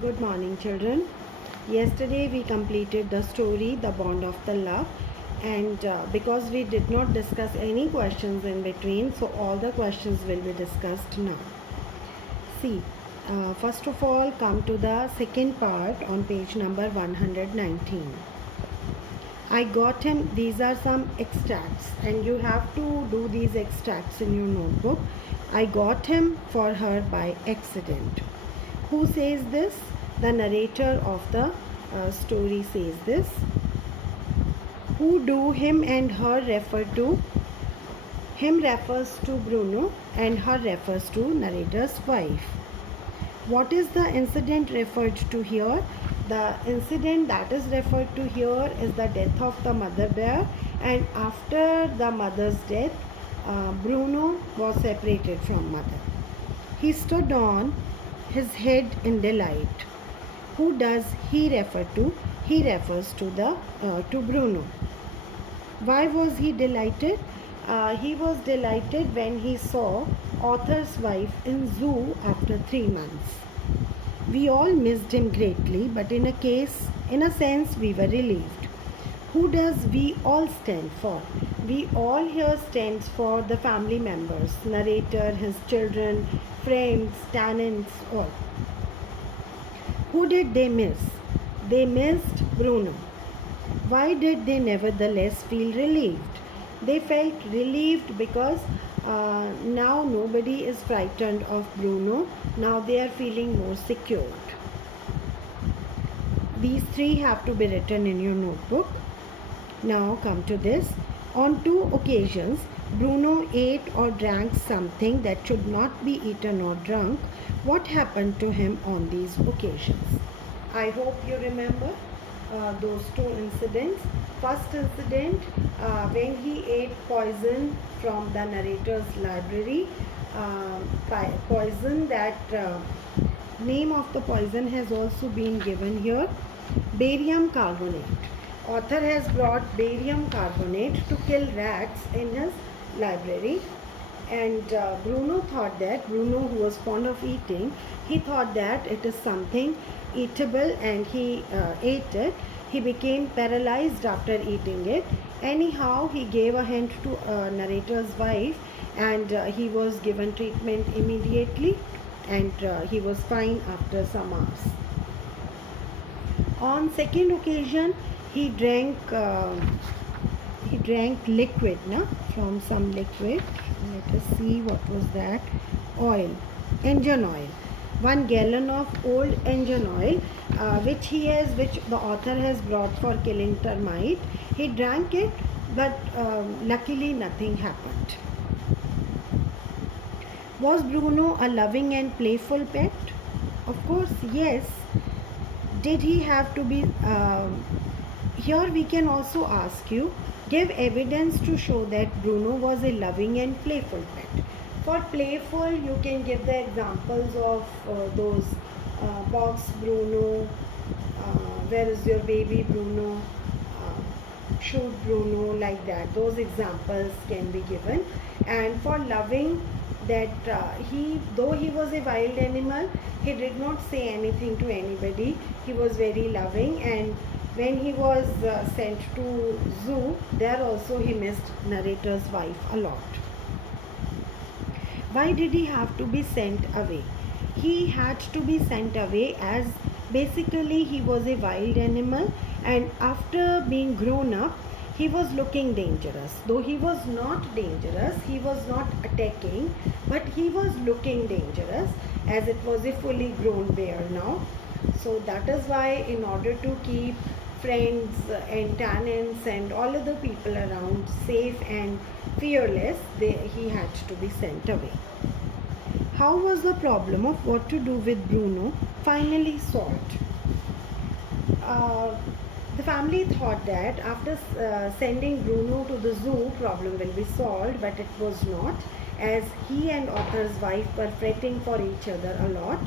Good morning, children. Yesterday we completed the story The Bond of the Love, and because we did not discuss any questions in between, so all the questions will be discussed now. See, first of all, come to the second part on page number 119. I got him, these are some extracts, and you have to do these extracts in your notebook. I got him for her by accident. Who says this? The narrator of the story says this. Who do him and her refer to? Him refers to Bruno and her refers to narrator's wife. What is the incident referred to here? The incident that is referred to here is the death of the mother bear, and after the mother's death, Bruno was separated from mother. He stood on his head in delight. Who does he refer to? He refers to Bruno. Why was he delighted? He was delighted when he saw author's wife in zoo after 3 months. We all missed him greatly, but in a sense, we were relieved. Who does we all stand for? We all here stands for the family members, narrator, his children, friends, tenants, all. Who did they miss? They missed Bruno. Why did they nevertheless feel relieved? They felt relieved because now nobody is frightened of Bruno. Now they are feeling more secured. These three have to be written in your notebook. Now come to this. On 2 occasions, Bruno ate or drank something that should not be eaten or drunk. What happened to him on these occasions? I hope you remember those 2 incidents. First incident, when he ate poison from the narrator's library, poison that name of the poison has also been given here, barium carbonate. Author has brought barium carbonate to kill rats in his library, and Bruno, who was fond of eating, he thought that it is something eatable, and he ate it. He became paralyzed after eating it. Anyhow, he gave a hint to narrator's wife, and he was given treatment immediately, and he was fine after some hours. On second occasion, he drank liquid from some liquid. Let us see what was that. Oil, engine oil. 1 gallon of old engine oil, which the author has brought for killing termite. He drank it, but luckily nothing happened. Was Bruno a loving and playful pet? Of course, yes. Did he have to be? Here we can also ask you, give evidence to show that Bruno was a loving and playful pet. For playful, you can give the examples of those box Bruno, where is your baby Bruno, shoot Bruno, like that. Those examples can be given. And for loving, that though he was a wild animal, he did not say anything to anybody. He was very loving, and when he was sent to zoo, there also he missed narrator's wife a lot. Why did he have to be sent away? He had to be sent away as basically he was a wild animal, and after being grown up, he was looking dangerous. Though he was not dangerous, he was not attacking, but he was looking dangerous as it was a fully grown bear now. So that is why, in order to keep friends and tenants and all other people around safe and fearless, he had to be sent away. How was the problem of what to do with Bruno finally solved? The family thought that after sending Bruno to the zoo, problem will be solved, but it was not, as he and author's wife were fretting for each other a lot.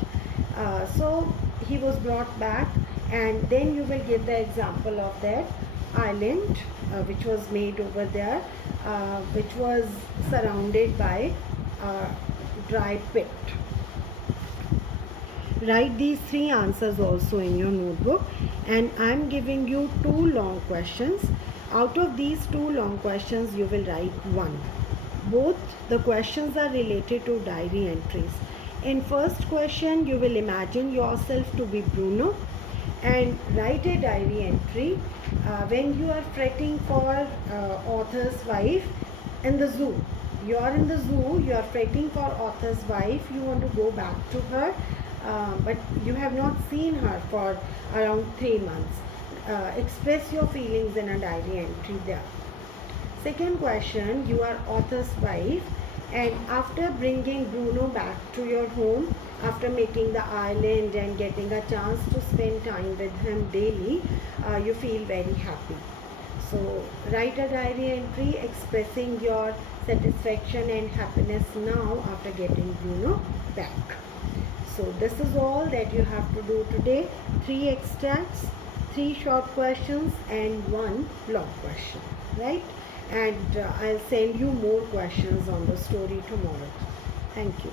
So he was brought back, and then you will give the example of that island which was made over there, which was surrounded by a dry pit. Write these 3 answers also in your notebook, and I'm giving you 2 long questions. Out of these 2 long questions, you will write one. Both the questions are related to diary entries. In first question, you will imagine yourself to be Bruno and write a diary entry when you are fretting for author's wife in the zoo. You are in the zoo, you are fretting for author's wife, you want to go back to her, but you have not seen her for around 3 months. Express your feelings in a diary entry there. Second question, you are author's wife, and after bringing Bruno back to your home, after making the island and getting a chance to spend time with him daily, you feel very happy. So write a diary entry expressing your satisfaction and happiness now after getting Bruno back. So this is all that you have to do today. 3 extracts, 3 short questions and 1 long question, right? And I'll send you more questions on the story tomorrow. Thank you.